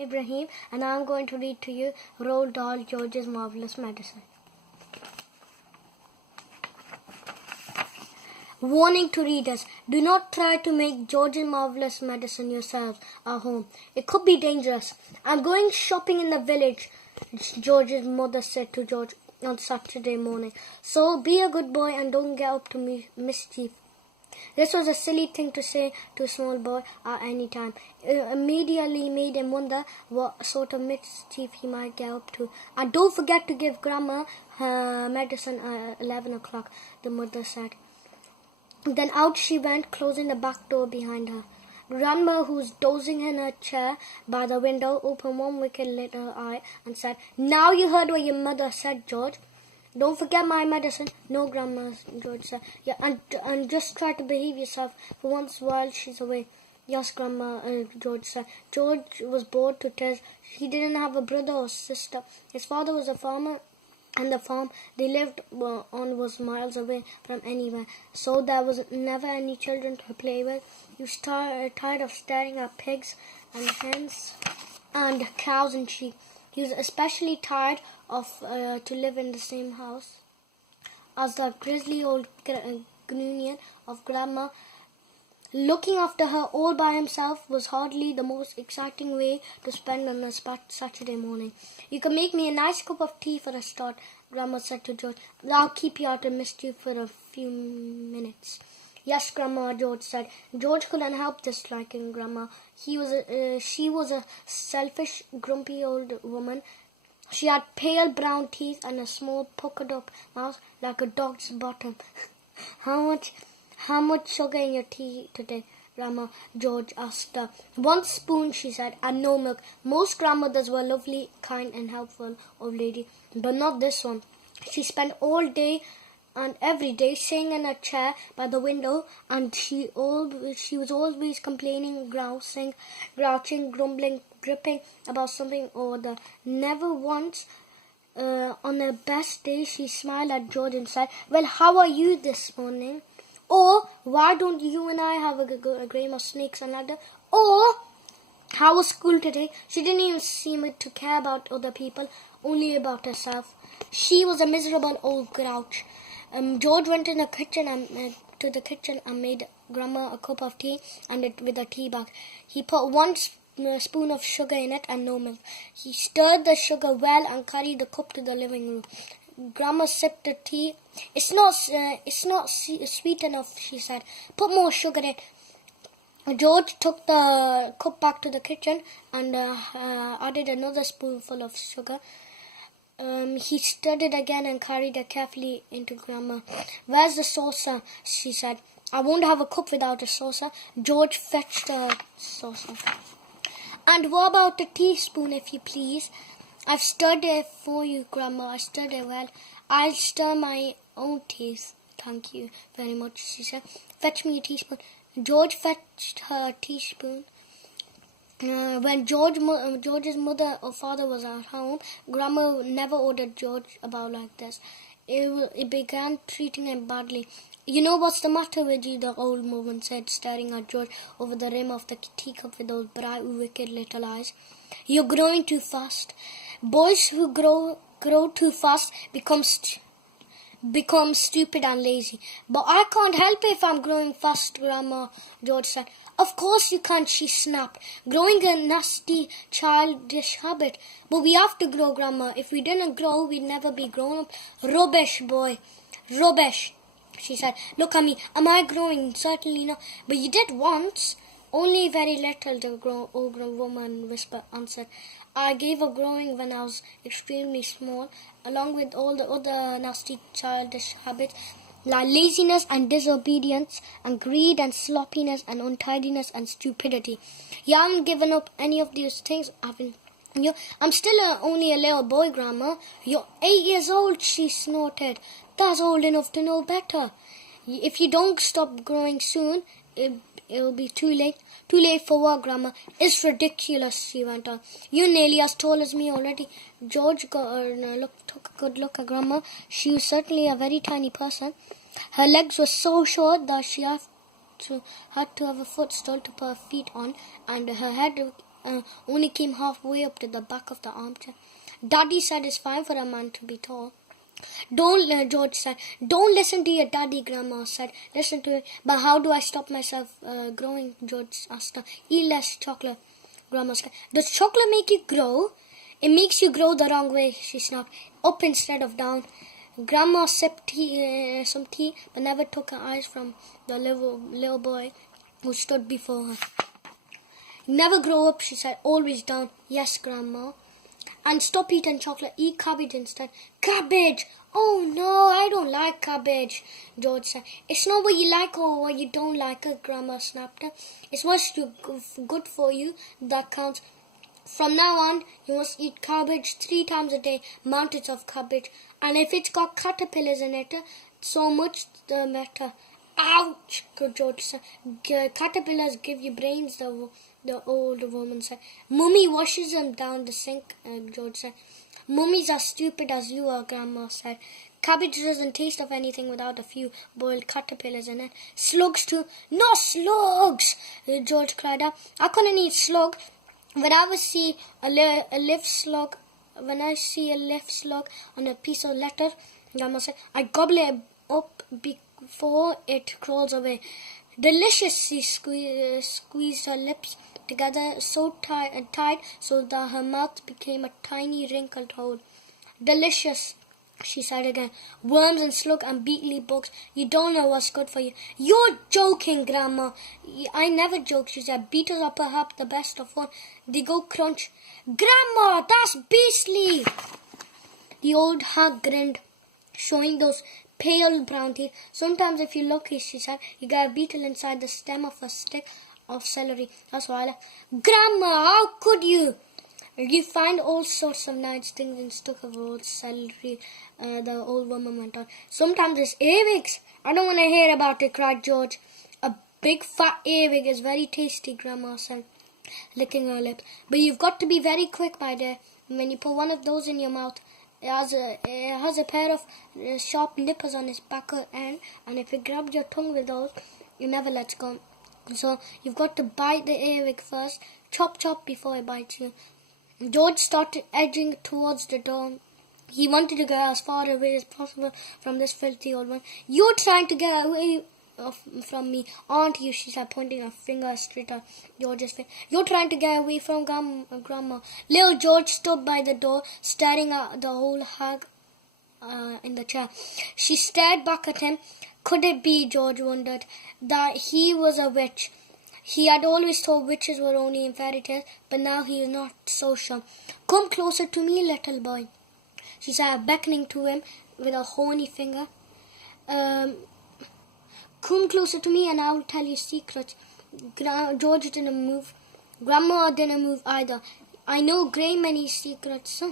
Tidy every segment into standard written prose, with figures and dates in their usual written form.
Ibrahim, and I'm going to read to you Roald Dahl, George's Marvellous Medicine. Warning to readers: do not try to make George's Marvellous Medicine yourselves at home. It could be dangerous. I'm going shopping in the village, George's mother said to George on Saturday morning. So be a good boy and don't get up to mischief. This was a silly thing to say to a small boy at any time. It immediately made him wonder what sort of mischief he might get up to. And don't forget to give Grandma her medicine at 11 o'clock, the mother said. Then out she went, closing the back door behind her. Grandma, who was dozing in her chair by the window, opened one wicked little eye and said, "Now you heard what your mother said, George. Don't forget my medicine." "No, Grandma," George said. "Yeah, and just try to behave yourself for once while she's away." "Yes, Grandma," George said. George was bored to tears. He didn't have a brother or sister. His father was a farmer, and the farm they lived on was miles away from anywhere, so there was never any children to play with. He was tired of staring at pigs and hens and cows and sheep. He was especially tired of to live in the same house as that grisly old Grunion of Grandma. Looking after her all by himself was hardly the most exciting way to spend on a Saturday morning. "You can make me a nice cup of tea for a start," Grandma said to George. "I'll keep you out of mischief for a few minutes." "Yes, Grandma," George said. George couldn't help disliking Grandma. She was a selfish, grumpy old woman. She had pale brown teeth and a small puckered-up mouth like a dog's bottom. How much sugar in your tea today, Grandma?" George asked her. "1 spoon," she said, "and no milk." Most grandmothers were lovely, kind, and helpful old ladies, but not this one. She spent all day and every day sitting in a chair by the window, and she was always complaining, grouching, grumbling, dripping about something or other. Never once on her best day she smiled at George and said, "Well, how are you this morning?" Or, "Why don't you and I have a game of snakes and ladder?" Or, "How was school today?" She didn't even seem to care about other people, only about herself. She was a miserable old grouch. George went to the kitchen and made Grandma a cup of tea with a tea bag. He put 1 spoon of sugar in it and no milk. He stirred the sugar well and carried the cup to the living room. Grandma sipped the tea. It's not sweet enough," she said. "Put more sugar in." George took the cup back to the kitchen and added another spoonful of sugar. He stirred it again and carried it carefully into Grandma. "Where's the saucer?" she said. "I won't have a cup without a saucer." George fetched a saucer. "And what about the teaspoon, if you please?" "I've stirred it for you, Grandma. I stirred it well." "I'll stir my own tea, thank you very much," she said. "Fetch me a teaspoon." George fetched her a teaspoon. When George's mother or father was at home, Grandma never ordered George about like this. It began treating him badly. "You know what's the matter with you?" the old woman said, staring at George over the rim of the teacup with those bright, wicked little eyes. "You're growing too fast. Boys who grow too fast become stupid and lazy." "But I can't help it if I'm growing fast, Grandma," George said. "Of course you can't," she snapped. "Growing a nasty, childish habit." "But we have to grow, Grandma. If we didn't grow, we'd never be grown up." "Rubbish, boy. Rubbish," she said. "Look at me. Am I growing? Certainly not." "But you did once." "Only very little," the old woman answered. "I gave up growing when I was extremely small, along with all the other nasty childish habits, like laziness and disobedience and greed and sloppiness and untidiness and stupidity." "You haven't given up any of these things, haven't you?" "I'm still only a little boy, Grandma." "You're 8 years old," she snorted. "That's old enough to know better. If you don't stop growing soon, it'll be too late." "Too late for what, Grandma?" "It's ridiculous," she went on. "You're nearly as tall as me already." George took a good look at Grandma. She was certainly a very tiny person. Her legs were so short that she had to have a footstool to put her feet on, and her head only came halfway up to the back of the armchair. Daddy said it's fine for a man to be tall. George said. Don't listen to your daddy, Grandma said. Listen to it. But how do I stop myself growing? George asked her. Eat less chocolate, Grandma said. Does chocolate make you grow? It makes you grow the wrong way, she snapped. Up instead of down. Grandma sipped some tea, but never took her eyes from the little boy who stood before her. Never grow up, she said. Always down. Yes, Grandma. And stop eating chocolate. Eat cabbage instead. Cabbage! Oh no, I don't like cabbage, George said. It's not what you like or what you don't like, Grandma snapped her. It's what's good for you that counts. From now on, you must eat cabbage 3 times a day, mountains of cabbage. And if it's got caterpillars in it, so much the better. Ouch, George said. Caterpillars give you brains, the old woman said. Mummy washes them down the sink, George said. Mummies are stupid as you are, Grandma said. Cabbage doesn't taste of anything without a few boiled caterpillars in it. Slugs too. No slugs, George cried out. I couldn't eat slug. When I see a live slug on a piece of letter, Grandma said, I gobble it up before it crawls away. Delicious, she squeezed her lips together so tight so that her mouth became a tiny wrinkled hole. Delicious, she said again. Worms and slug and beetly bugs. You don't know what's good for you. You're joking, Grandma. I never joke, she said. Beetles are perhaps the best of all. They go crunch. Grandma, that's beastly. The old hag grinned, showing those pale brown teeth. Sometimes if you're lucky, she said, you get a beetle inside the stem of a stick of celery. That's why I like. Grandma, how could you? You find all sorts of nice things in stuck of old celery, the old woman went on. Sometimes it's earwigs. I don't want to hear about it, cried George. A big fat earwig is very tasty, Grandma said, licking her lips. But you've got to be very quick, my dear. When you put one of those in your mouth, it has a pair of sharp nippers on its back end, and if it grabs your tongue with those, it never lets go. So you've got to bite the earwig first, chop before it bites you. George started edging towards the door. He wanted to get as far away as possible from this filthy old one. You're trying to get away from me, aren't you? She said, pointing a finger straight at George's face. You're trying to get away from Grandma. Little George stood by the door, staring at the old hag in the chair. She stared back at him. Could it be, George wondered, that he was a witch? He had always thought witches were only in fairy tales, but now he is not so sure. Come closer to me, little boy, she said, beckoning to him with a horny finger. Come closer to me and I will tell you secrets. George didn't move. Grandma didn't move either. I know a great many secrets,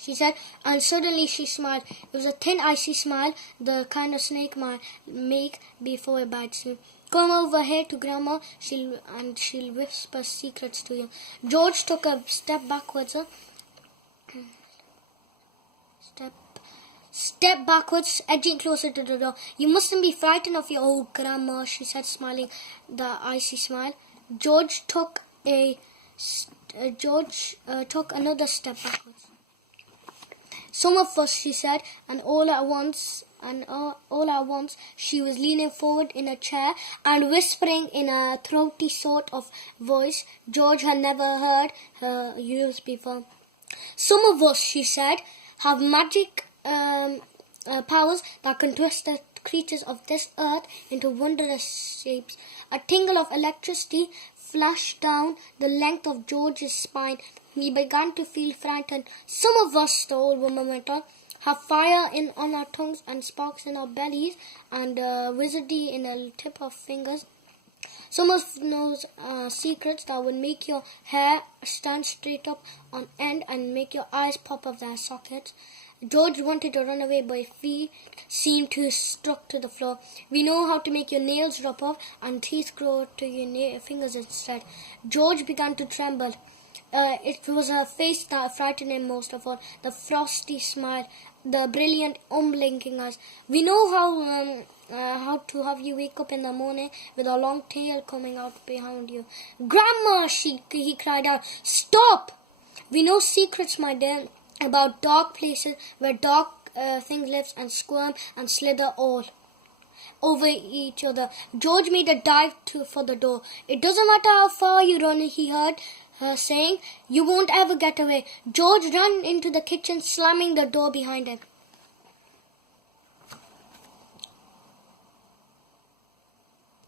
she said, and suddenly she smiled. It was a thin, icy smile, the kind of snake might make before it bites you. Come over here to Grandma, she'll whisper secrets to you. George took a step backwards. Step backwards, edging closer to the door. You mustn't be frightened of your old Grandma, she said, smiling the icy smile. George took another step backwards. Some of us, she said, and all at once, she was leaning forward in a chair and whispering in a throaty sort of voice George had never heard her use before. Some of us, she said, have magic powers that can twist the creatures of this earth into wondrous shapes. A tingle of electricity flashed down the length of George's spine. He began to feel frightened. Some of us, the old woman went on, have fire on our tongues and sparks in our bellies and wizardy in the tip of fingers. Some of us knows secrets that would make your hair stand straight up on end and make your eyes pop off their sockets. George wanted to run away, but his feet seemed to stuck to the floor. We know how to make your nails drop off and teeth grow to your fingers instead. George began to tremble. It was a face that frightened him most of all. The frosty smile, the brilliant, unblinking eyes. We know how how to have you wake up in the morning with a long tail coming out behind you. Grandma, he cried out, stop! We know secrets, my dear, about dark places where dark things live and squirm and slither all over each other. George made a dive for the door. It doesn't matter how far you run, he heard her saying. You won't ever get away. George ran into the kitchen, slamming the door behind him.